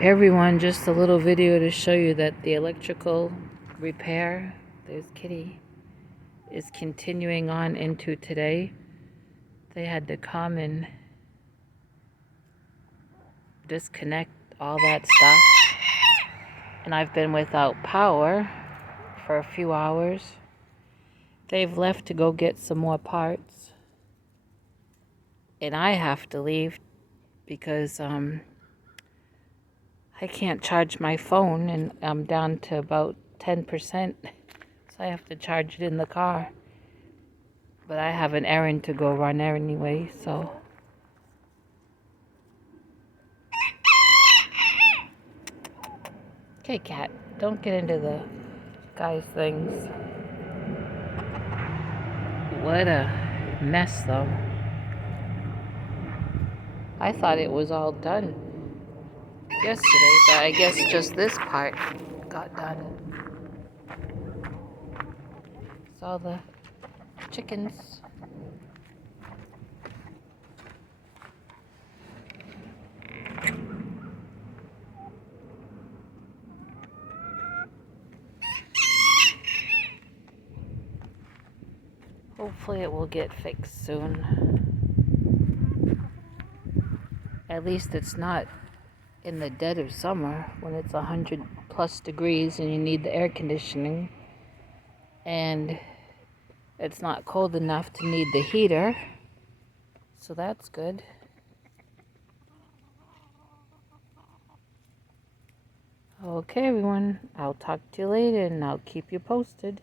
Everyone, just a little video to show you that the electrical repair, there's Kitty, is continuing on into today. They had to come and disconnect all that stuff. And I've been without power for a few hours. They've left to go get some more parts. And I have to leave because I can't charge my phone and I'm down to about 10%. So I have to charge it in the car. But I have an errand to go run anyway, so. Okay, cat, don't get into the guy's things. What a mess, though. I thought it was all done yesterday, but I guess just this part got done. Saw the chickens. Hopefully it will get fixed soon. At least it's not in the dead of summer when it's 100+ degrees and you need the air conditioning. And it's not cold enough to need the heater. So that's good. Okay, everyone. I'll talk to you later and I'll keep you posted.